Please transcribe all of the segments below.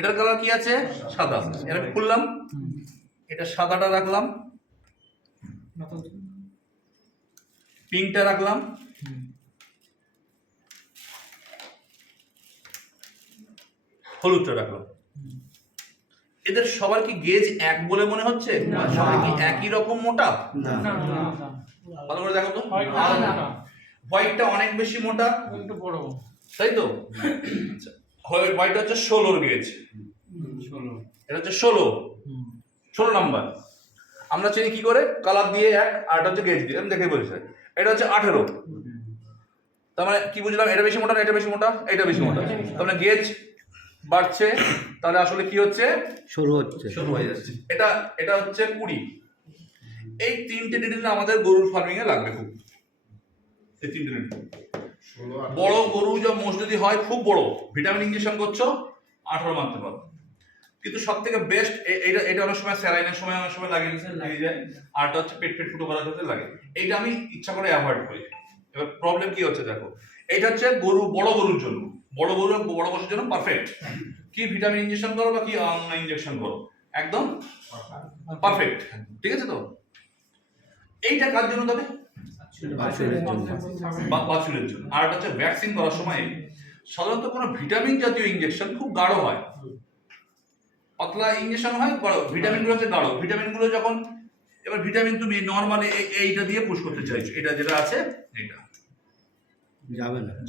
এটার কালার কি আছে? সাদা। এটা খুললাম, এটা সাদাটা রাখলাম, পিঙ্কটা রাখলাম, হলুদটা রাখলাম। এদের সবার কি গেজ এক বলে মনে হচ্ছে? সবাই কি একই রকম মোটা? ভালো করে দেখো তো। হোয়াইটটা অনেক বেশি মোটা, একটু বড়, তাই তো? আচ্ছা, হোয়াইট হচ্ছে 16 গেজ, এটা হচ্ছে 16 নাম্বার। আমরা চিনি কি করে? কালার দিয়ে এক, আর এটা হচ্ছে গেজ দিয়ে। আমি দেখে বলছি, এটা হচ্ছে 18। তার মানে কি বুঝলাম? এটা বেশি মোটা না এটা বেশি মোটা? এটা বেশি মোটা। তার মানে গেজ বাড়ছে, তাহলে আসলে কি হচ্ছে? শুরু হয়ে যাচ্ছে। এটা হচ্ছে 20। এই তিনটে ডিটেল আমাদের গরুর ফার্মিং এ লাগবে খুব। এই তিনটে ডিটেল। বড় গরু যা মোষ যদি হয় খুব বড়, ভিটামিন ইনজেকশন করছো 18 মারতে পারো। কিন্তু সব থেকে বেস্ট এটা অনেক সময় স্যালাইনের সময় অনেক সময় লাগিয়ে যায়, আরটা হচ্ছে পেট ফুটো করার ক্ষেত্রে লাগে। এইটা আমি ইচ্ছা করে অ্যাভয়েড করি। এবার প্রবলেম কি হচ্ছে দেখো, এইটা হচ্ছে বড় গরুর জন্য, বড় পশুর জন্য পারফেক্ট। কি ভিটামিন ইনজেকশন করো বা কি ইনজেকশন করো, একদম পারফেক্ট। ঠিক আছে তো? এইটা কার জন্য তবে? বাছুরের জন্য। আর এটা হচ্ছে ভ্যাকসিন করার সময় সাধারণত কোনো ভিটামিন জাতীয় ইনজেকশন খুব গাঢ় হয়, পাতলা ইনজেকশন হয়, ভিটামিন গুলো হচ্ছে গাঢ়। ভিটামিন গুলো যখন, এবার ভিটামিন তুমি নরমালি এইটা দিয়ে পুশ করতে চাইছো, এটা যেটা আছে এটা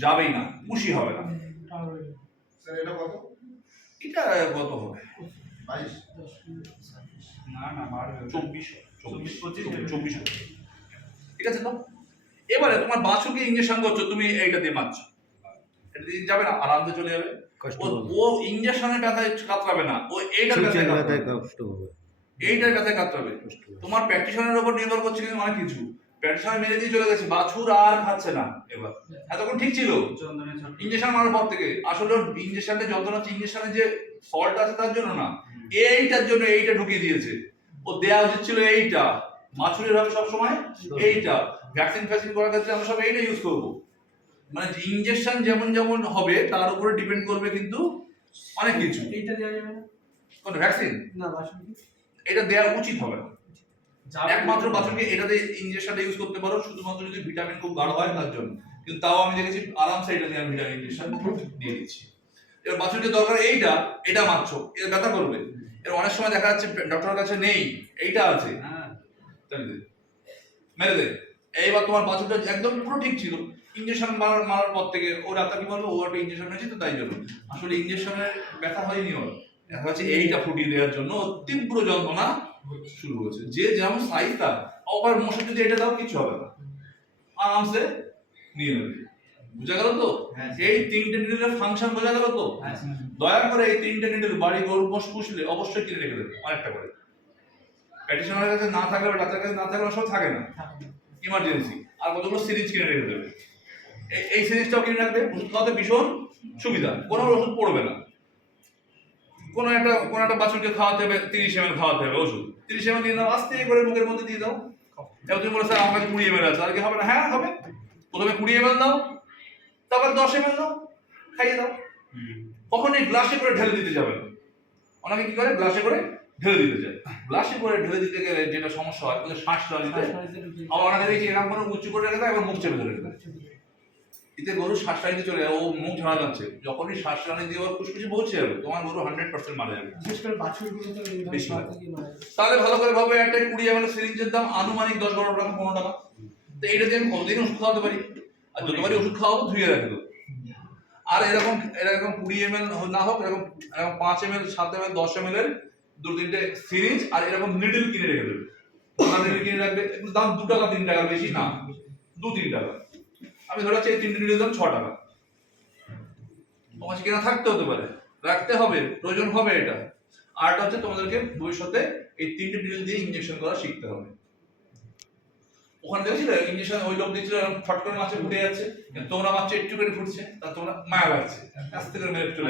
যাবেই না, পুশি হবে না। স্যার এটা কত? এটা কত হবে? 22 না 24 হবে। ঠিক আছে তো? এবারে তোমার বাছুরকে ইনজেকশন করছো, তুমি এইটা দিয়ে মারছো, এটা দিয়ে যাবে না, আরামসে চলে যাবে। ও ইনজেকশনের ব্যথায় কাতরাবে না, ও এইটার ব্যথায় কষ্ট হবে, এইটার ব্যথায় কাতরাবে। তোমার প্র্যাকটিশনের উপর নির্ভর করছে কিন্তু অনেক কিছু। প্র্যাকটিশনার মেরে দিয়ে চলে গেছে, বাছুর আর খাচ্ছে না। এবার এতক্ষণ ঠিক ছিল ইনজেকশন মারার পর থেকে, আসলে ইনজেকশনটা যন্ত্রণা হচ্ছে, ইনজেকশনের যে ফল্ট আছে তার জন্য না, এইটার জন্য এইটা ঢুকিয়ে দিয়েছে। ও দেয়া উচিত ছিল এইটা, বাছুরের হবে সবসময় এইটা। ভ্যাকসিন করার ক্ষেত্রে আমরা সব এইটা ইউজ করবো। মানে ইনজেকশন যেমন যেমন হবে তার উপরে ডিপেন্ড করবে কিন্তু অনেক কিছু। এইটা দেওয়া যাবে না? কোন ভ্যাকসিন? না, বাসন্তী এটা দেওয়া উচিত হবে না। একমাত্র বাছুরকে এটাতে ইনজেকশনটা ইউজ করতে পারো শুধুমাত্র যদি ভিটামিন খুব গাঢ় হয় তার জন্য। কিন্তু তাও আমি দেখেছি আরামসে এটা দিয়ে আমি ভিটামিন ইনজেকশন দিয়ে দিচ্ছি। এবার বাছুরকে দরকার এটা মারছো, এটা ব্যথা করবে। এর অনেক সময় দেখা যাচ্ছে ডক্টরের কাছে নেই, এইটা আছে, মেরে দে। এইবার তোমার বাছুরটা একদম পুরো ঠিক ছিল, ইনজেকশন মারার পর থেকে ও ডাক্তার কি বলবো, ও একটা ইনজেকশন নিয়েছে তো তাই জন্য। আসলে ইনজেকশনের ব্যথা হয়নি, ওর দেখা যাচ্ছে এইটা ফুটিয়ে দেওয়ার জন্য তীব্র যন্ত্রণা শুরু হয়েছে। যে যেমন সাইজ তার, আবার মশা যদি এটা দাও কিছু হবে না, আরামসে নিয়ে নেবে। বুঝা গেল তো? এই তিনটে নিডলের ফাংশন বোঝা গেল তো? দয়া করে এই তিনটে নিডল বাড়ি গরু মোষ পুষলে অবশ্যই কিনে রেখে দেবে অনেকটা করে। প্র্যাকটিশনারের কাছে না থাকলে, ডাক্তারের কাছে না থাকলে সব থাকে না, ইমার্জেন্সি। আর কতগুলো সিরিজ কিনে রেখে দেবে, এই সিরিজটাও কিনে রাখবে। ওষুধ খাওয়াতে ভীষণ সুবিধা, কোনো ওষুধ পড়বে না। কোনো একটা বাছুরকে খাওয়াতে হবে 30 ml খাওয়াতে হবে ওষুধ, 30 ml দিয়ে দাও, আস্তে করে মুখের মধ্যে দিয়ে দাও। এবার তুমি বলো স্যার আমার কাছে 20 ml আছে, আর কি হবে না? হ্যাঁ হবে। প্রথমে 20 ml দাও, তারপর 10 ml দাও, খাইয়ে দাও। কখনোই গ্লাসে করে ঢেলে দিতে যাবে না। অনেকে কি করে গ্লাসে করে ঢেলে দিতে যায়, গ্লাসে করে ঢেলে দিতে গেলে যেটা সমস্যা হয় শ্বাস দিতে, আবার অনেকে দেখছি এরকম করে উঁচু করে রেখে দেয়, এবার মুখ চেপে ধরে রেখে দেয়। এতে গরু শ্বাসটানিতে চলে যাবে, ও মুখ ঝাড়া যাচ্ছে, যখনই শ্বাসটানি দিয়ে ওর ফুসফুসে পৌঁছে যাবে তোমার গরু 100% মারা যাবে। বিশেষ করে বাছুরগুলো তো বেশি হয়। তাহলে ভালো করে ভাবে, একটা 20 ml সিরিঞ্জের দাম আনুমানিক 10-12 টাকা, 15 টাকা। তো এইটা দিয়ে আমি কতদিন ওষুধ খাওয়াতে পারি, আর যতবারই ওষুধ খাওয়াবো ধুয়ে রাখে দেবো। আর এরকম 20 ml না হোক, এরকম 5 ml, 7 ml, 10 ml এর 2-3টে সিরিঞ্জ আর এরকম নিডল কিনে রেখে দেবে। নিডল কিনে রাখবে, দাম 2 টাকা 3 টাকা, বেশি না, 2-3 টাকা। আমি ধরে এই 3টে নিডলের দাম 6 টাকা। তোমার সেখানে থাকতে হতে পারে, রাখতে হবে, প্রয়োজন হবে এটা। আরটা হচ্ছে তোমাদেরকে ভবিষ্যতে এই 3টে নিডল দিয়ে ইনজেকশন করা শিখতে হবে। ওখানে দেখছিলে ইনজেকশন ওই লোক দিয়েছিল ফট করে মাছে ফুটে যাচ্ছে, তোমরা মাছে একটু করে ফুটছে, তা তোমরা মায়া লাগছে, আস্তে করে মেরে চলে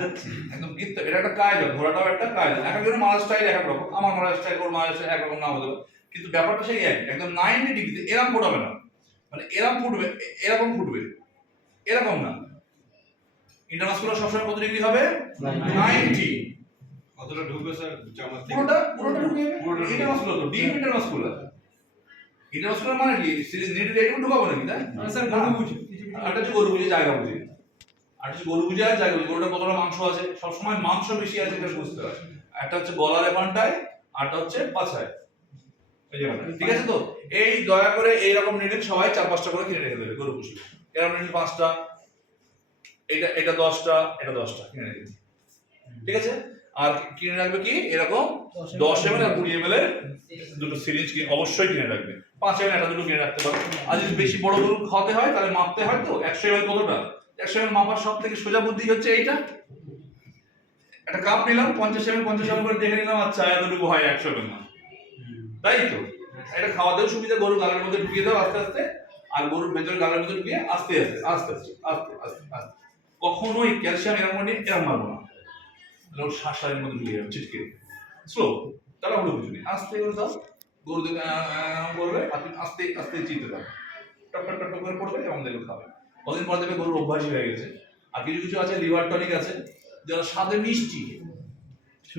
যাচ্ছে, একদম গীত। এটা একটা কায়দা, ঘোড়াটাও একটা কায়দা। এক একজনের মারার স্টাইল এক এক রকম, আমার মারার স্টাইল ওর মারার স্টাইল এক রকম না হতে পারে, কিন্তু ব্যাপারটা সেই এক, একদম 90 ডিগ্রিতে। এরকম ফোটাবে না, মানে এরকম ফুটবে, এরকম ফুটবে, এরকম না। ইন্টারমাসকুলার সবসময় কত ডিগ্রি হবে 90। কতটা ঢুকবে স্যার চামার থেকে? পুরোটা ঢুকে যাবে ইন্টারমাসকুলার তো ডিপ ইন্টারমাসকুলার। ইন্টারমাসকুলার মানে কি নেটের এইটুকু ঢুকাবো নাকি তাই স্যার না। গরু বুঝে আর এটা হচ্ছে গরু বুঝে জায়গা বুঝে, আর হচ্ছে গরু বুঝে আর জায়গা বুঝে। গরুটা কতটা মাংস আছে, সবসময় মাংস বেশি আছে এটা বুঝতে হয়। একটা হচ্ছে গলার এখানটায়, আরটা হচ্ছে পাছায়, এই জায়গাটা। ঠিক আছে তো? এই দয়া করে এইরকম নিডল সবাই 4-5টা করে কিনে রেখে দেবে গরু পুষি। এরকম নিডল 5টা, এটা 10টা, এটা 10টা কিনে রেখে দিই। ঠিক আছে? আর কিনে রাখবে কি এরকম 10 ml আর 20 ml এর দুটো সিরিঞ্জ কিনে অবশ্যই কিনে রাখবে। 5 ml একটা দুটো কিনে রাখতে পারো। আর যদি বেশি বড় গরু খাওয়াতে হয় তাহলে মাপতে হয় তো 100 ml কতটা, 100 ml মাপার সব থেকে সোজা বুদ্ধি হচ্ছে এইটা। একটা কাপ নিলাম 50 ml করে দেখে নিলাম, আচ্ছা এতটুকু হয় 100 ml না, তাই তো? এটা খাওয়াতেও সুবিধা, গরু গালের মধ্যে ঢুকিয়ে দাও আস্তে আস্তে, আর গরুর ভেতরে গালের মধ্যে ঢুকিয়ে আস্তে আস্তে আস্তে আস্তে আস্তে আস্তে আস্তে। কখনোই ক্যালসিয়াম এরকম এরকম মারবো না, লোক শ্বাসের মধ্যে ঢুকে যাবে ছিটকে। স্লো, তারা হলো কিছু নেই, আস্তে করে দাও। গরু দেখে করবে, আপনি আস্তে আস্তে চিনতে পারবে, টপ টপ টপ করে পড়বে এবং দেখবে খাবে। কদিন পর দেখবে গরুর অভ্যাসই হয়ে গেছে। আর কিছু কিছু আছে লিভার টনিক আছে যারা স্বাদে মিষ্টি,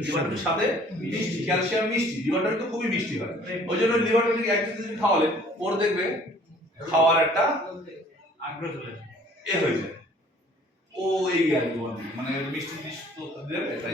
লিভার টনিক স্বাদে মিষ্টি, ক্যালসিয়াম মিষ্টি, লিভার টনিক তো খুবই মিষ্টি হয়। ওই জন্য লিভার টনিক একদিন দুদিন খাওয়ালে ওর দেখবে খাওয়ার একটা আগ্রহ চলে আসে। এ হয়ে যায়, ও এই আর কি মানে মিষ্টি জিনিস তো দেবে তাই।